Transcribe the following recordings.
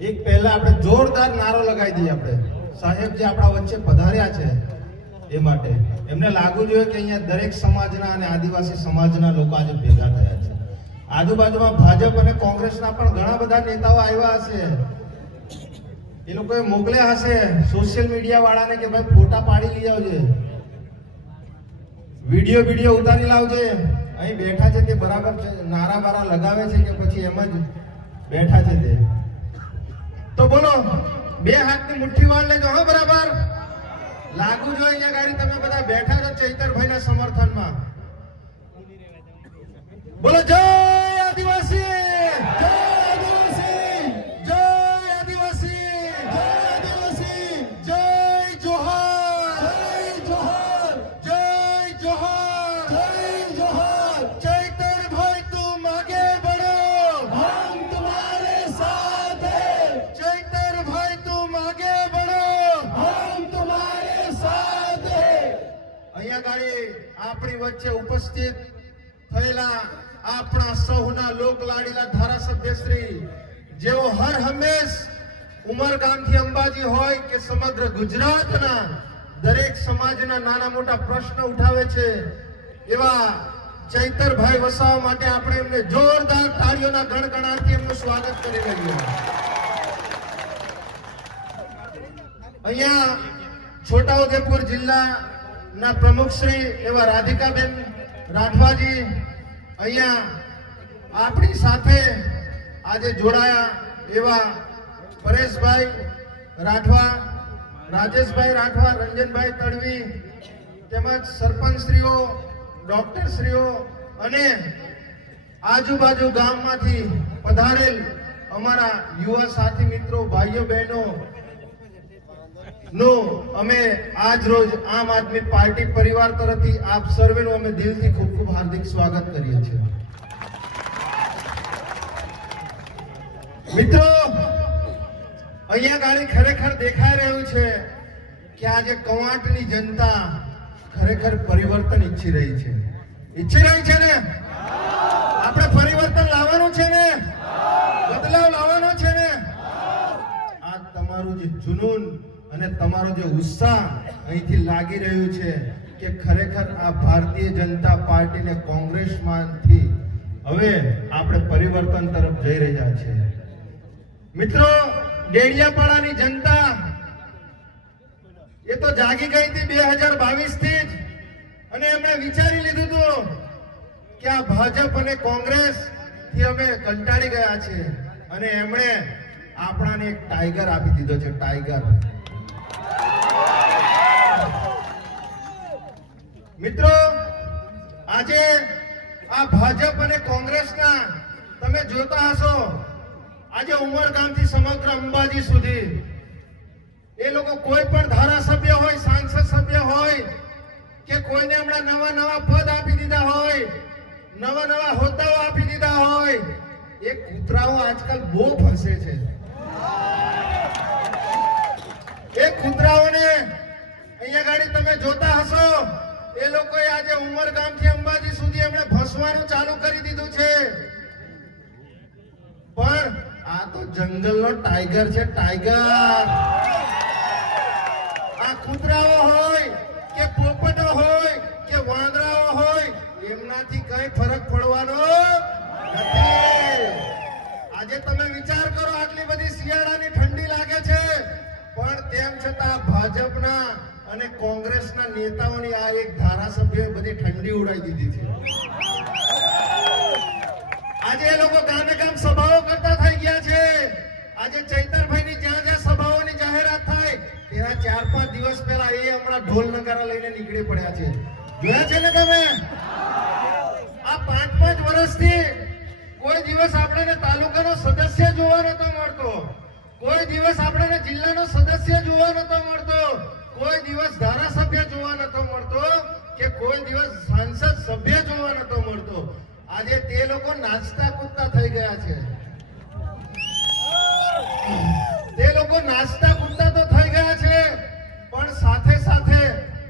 એક પહેલા આપણે જોરદાર નારો લગાવી દઈએ આપણે. સાહેબ જે આપણા વચ્ચે પધાર્યા છે, એ માટે એમને લાગવું જોઈએ કે અહીંયા દરેક સમાજના અને આદિવાસી સમાજના લોકો આજે ભેગા થયા છે. આજુબાજુમાં ભાજપ અને કોંગ્રેસના પણ ઘણા બધા નેતાઓ આવ્યા હશે. એ લોકોએ મોકલ્યા હશે સોશિયલ મીડિયા વાળાને કે ભાઈ ફોટા પાડી લઈ આવજે. વીડિયો વીડિયો ઉતારી લાવજે. અહીં બેઠા છે તે બરાબર છે, નારા બારા લગાવે છે કે પછી એમ જ બેઠા છે તે. બોલો, બે હાથની મુઠ્ઠી વાળ લેજો, હા, બરાબર? લાગુ જો અહીંયા ગાડી, તમે બધા બેઠા છો ચૈતરભાઈના સમર્થનમાં. બોલો, જય! વચ્ચે ઉપસ્થિત થયેલા આપણા સૌના લોકલાડીલા ધારાસભ્ય શ્રી, જેઓ હર હંમેશ ઉમરગામથી અંબાજી હોય કે સમગ્ર ગુજરાતના દરેક સમાજના નાના મોટા પ્રશ્ન ઉઠાવે છે, એવા ચૈતરભાઈ વસાવા માટે આપણે એમને જોરદાર તાળીઓના ગણગણાટથી એમનું સ્વાગત કરી રહ્યા અહીંયા છોટાઉદેપુર જિલ્લાના પ્રમુખ શ્રી એવા રાધિકાબેન રાઠવાજી અહીંયા આપણી સાથે આજે જોડાયા એવા પરેશભાઈ રાઠવા, રાજેશભાઈ રાઠવા, રંજનભાઈ તડવી, તેમજ સરપંચશ્રીઓ, ડોક્ટરશ્રીઓ અને આજુબાજુ ગામમાંથી પધારેલ અમારા યુવા સાથી મિત્રો, ભાઈઓ, બહેનો નું, અમે આજ રોજ આમ આદમી પાર્ટી પરિવાર તરફથી આપ સર્વેનું અમે દિલથી ખૂબ ખૂબ હાર્દિક સ્વાગત કરીએ છીએ. મિત્રો, અહીંયા ગાડી ખરેખર દેખાઈ રહ્યું છે કે આજે કવાંટની જનતા ખરેખર પરિવર્તન ઈચ્છી રહી છે. ઈચ્છી રહી છે ને? આપણે પરિવર્તન લાવવાનું છે ને? બદલાવ લાવવાનો છે ને? આ તમારું જે જુનૂન અને તમારો જે ઉત્સાહ અહીંથી લાગી રહ્યું છે કે ખરેખર આ ભારતીય જનતા પાર્ટી ને કોંગ્રેસમાંથી હવે આપણે પરિવર્તન તરફ જઈ રહ્યા છે. મિત્રો, ડેડિયાપાડાની જનતા એ તો જાગી ગઈ હતી બે હજાર બાવીસથી જ. અને એમણે વિચારી લીધું હતું કે આ ભાજપ અને કોંગ્રેસથી અમે કંટાળી ગયા છે. અને એમણે આપણાને એક ટાઈગર આપી દીધો છે, ટાઈગર. મિત્રો, આજે આ ભાજપ અને કોંગ્રેસના તમે જોતા હશો, આજે ઉમરગામથી સમગ્ર અંબાજી સુધી. એ લોકો કોઈ પણ ધારાસભ્ય હોય, સાંસદ સભ્ય હોય, કે કોઈને હમણાં નવા નવા પદ આપી દીધા હોય, નવા નવા હોદ્દાઓ આપી દીધા હોય, એ કૂતરાઓ આજકાલ બહુ ફસે છે. એ કૂતરાઓને અહીંયા ગાડી તમે જોતા હશો એ લોકોએ આજે ઉમરગામથી અંબાજી સુધી એમણે ભસવાનું ચાલુ કરી દીધું છે. પણ આ તો જંગલનો ટાઈગર છે, ટાઈગર. આ કૂતરાઓ હોય કે પોપટો હોય કે વાંદરાઓ હોય, એમનાથી કઈ ફરક પડવાનો નથી. આજે તમે વિચાર કરો, આટલી બધી શિયાળાની ઠંડી લાગે છે. પણ તેમ છતાં ભાજપના અને કોંગ્રેસના નેતાઓની આ એક ધારાસભ્યોએ બધી ઠંડી ઉડાવી દીધી છે. આજે એ લોકો ગામે ગામ સભાઓ કરતા થઈ ગયા છે. આજે ચૈતરભાઈની જ્યાં જ્યાં સભાઓની જાહેરાત થાય, તેના ચાર પાંચ દિવસ પહેલા એ હમણાં ઢોલ નગારા લઈને નીકળી પડ્યા છે. જોયા છે ને તમે? આ પાંચ પાંચ વર્ષથી કોઈ દિવસ આપણને તાલુકાનો સદસ્ય જોવા નતો મળતો. કોઈ દિવસ આપણને જિલ્લાનો સદસ્ય જોવા નતો મળતો. કોઈ દિવસ ધારાસભ્ય જોવા નતો મળતો કે કોઈ દિવસ સાંસદ સભ્ય જોવા નતો મળતો. આજે તે લોકો નાચતા કૂદતા થઈ ગયા છે. તે લોકો નાચતા કૂદતા તો થઈ ગયા છે, પણ સાથે સાથે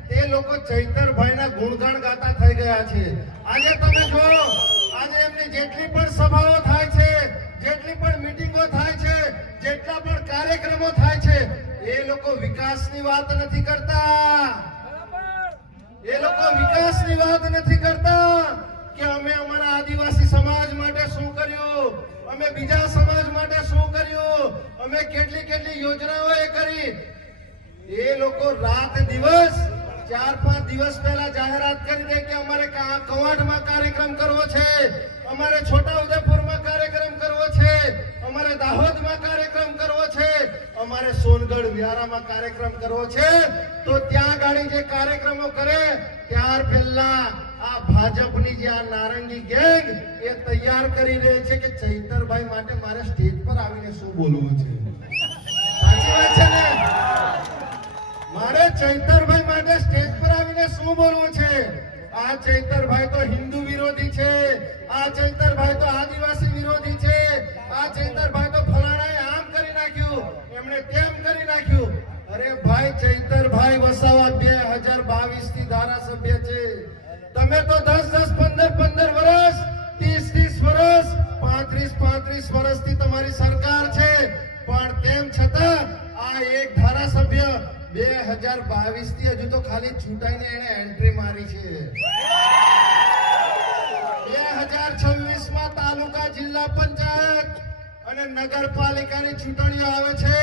તે લોકો ચૈતરભાઈના ગુણગાન ગાતા થઈ ગયા છે. આજે તમે જો આજે એમની જેટલી પણ સભાઓ થાય છે, જેટલી પણ મીટિંગો થાય છે, જેટલા પણ કાર્યક્રમો થાય છે એ લોકો વિકાસની વાત નથી કરતા. એ લોકો વિકાસની વાત નથી કરતા કે અમે અમારા આદિવાસી સમાજ માટે શું કર્યું? અમે બીજા સમાજ માટે શું કર્યું? અમે કેટલી કેટલી યોજનાઓ એ કરી? એ લોકો રાત દિવસ ચાર પાંચ દિવસ પહેલા જાહેરાત કરી દે કે અમારે કવાંટમાં કાર્યક્રમ કરવો છે. અમારે છોટા ઉદેપુરમાં કાર્યક્રમ છે. અમારે દાહોદમાં કાર્યક્રમ કરવો છે. અમારે સોનગઢ વ્યારામાં કાર્યક્રમ કરવો છે. તો ત્યાં ગાડી જે કાર્યક્રમો કરે, ત્યાર પહેલા આ ભાજપની જે આ નારંગી ગેંગ એ તૈયાર કરી રહી છે કે ચૈતરભાઈ માટે મારે સ્ટેજ પર આવીને શું બોલવું છે? છે ને? મારે ચૈતરભાઈ માટે સ્ટેજ પર આવીને શું બોલવું છે? આ ચૈતરભાઈ તો હિન્દુ વિરોધી છે. આ ચૈતરભાઈ તો આદિવાસી વિરોધી છે. આ ચૈતરભાઈ તો ફલાણાએ આમ કરી નાખ્યું. એમણે તેમ કરી નાખ્યું. અરે ભાઈ ચૈતરભાઈ વસાવા બે હજાર બાવીસથી ધારાસભ્ય છે. તમે તો દસ દસ, પંદર પંદર વર્ષ ત્રીસ ત્રીસ વર્ષ પાંત્રીસ પાંત્રીસ વર્ષથી તમારી સરકાર છે. પણ તેમ છતાં આ એક ધારાસભ્ય બે હજાર બાવીસથી હજુ તો ખાલી ચૂંટાઈને એને એન્ટ્રી મારી છે. તાલુકા જિલ્લા પંચાયત અને નગરપાલિકાની ચૂંટણીઓ આવે છે.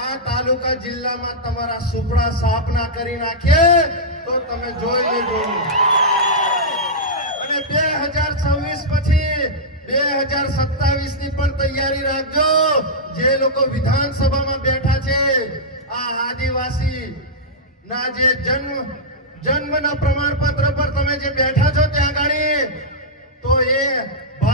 આ તાલુકા જિલ્લામાં તમારા સુપડા સાપના કરી નાખીએ તો તમે જોઈ લેજો. અને બે હજાર છવ્વીસ પછી બે હજાર સત્તાવીસની પણ તૈયારી રાખજો. જે લોકો વિધાનસભામાં બેઠા છે, આ આદિવાસી ના જે જન્મ, જન્મના પ્રમાણપત્ર પર તમે જે બેઠા છો ત્યાં ગાડી, તો એ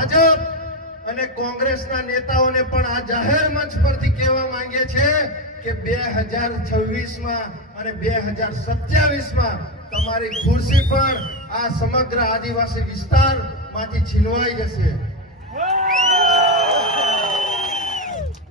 ભાજપ અને કોંગ્રેસના નેતાઓને પણ આ જાહેર મંચ પરથી કહેવા માંગીએ છીએ કે બે હજાર છવ્વીસમાં અને બે હજાર સત્યાવીસમાં તમારી ખુરશી પણ આ સમગ્ર આદિવાસી વિસ્તારમાંથી છીનવાઈ જશે.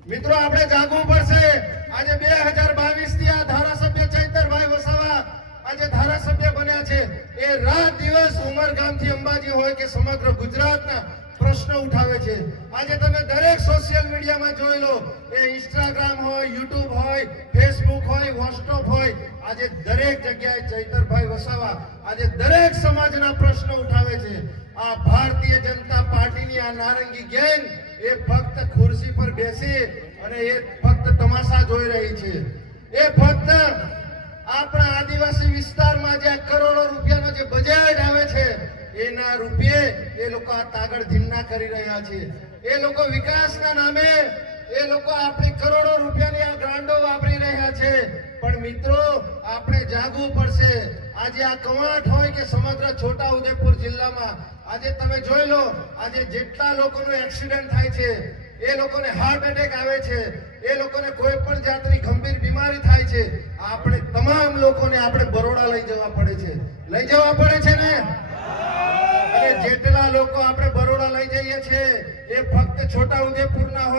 મિત્રો, આપણે જાગવું પડશે. આજે બે હજાર બાવીસથી આ ધારાસભ્ય ચૈતરભાઈ વસાવા આજે ધારાસભ્ય બન્યા છે. એ રાત દિવસ ઉમરગામથી અંબાજી હોય કે સમગ્ર ગુજરાતના પ્રશ્ન ઉઠાવે છે. આજે તમે દરેક સોશિયલ મીડિયામાં જોઈ લો, એ ઇન્સ્ટાગ્રામ હોય યુટ્યુબ હોય ફેસબુક હોય વોટ્સઅપ હોય. આજે દરેક જગ્યાએ ચૈતરભાઈ વસાવા, આજે દરેક સમાજના પ્રશ્નો ઉઠાવે છે. આ ભારતીય જનતા પાર્ટીની આ નારંગી ગેંગ, એ ફક્ત ખુરશી પર બેસી અને એ ફક્ત તમાશા જોઈ રહી છે. એ ફક્ત આપણા આદિવાસી વિસ્તારમાં જે કરોડો રૂપિયાનો જે બજેટ આવે છે એના રૂપિયે એ લોકો આ તાગડ ધીમના કરી રહ્યા છે. એ લોકો વિકાસના નામે એ લોકો આપણી કરોડો રૂપિયાની આ ગ્રાન્ડો વાપરી રહ્યા છે. પણ મિત્રો, આપણે જાગવું પડશે. આજે આ કવાંટ હોય કે સમગ્ર છોટા ઉદેપુર જિલ્લામાં, આજે તમે જોઈ લો, આજે જેટલા લોકોનું એક્સિડન્ટ થાય છે, એ લોકોને હાર્ટ એટેક આવે છે, એ લોકોને કોઈ પણ જાતની ગંભીર બીમારી થાય છે, આપણે તમામ લોકોને આપણે બરોડા લઈ જવા પડે છે. લઈ જવા પડે છે ને? જેટલા લોકો આપણે બરોડા લઈ જઈએ છીએ એ ફક્ત છોટા ઉદેપુરના હોય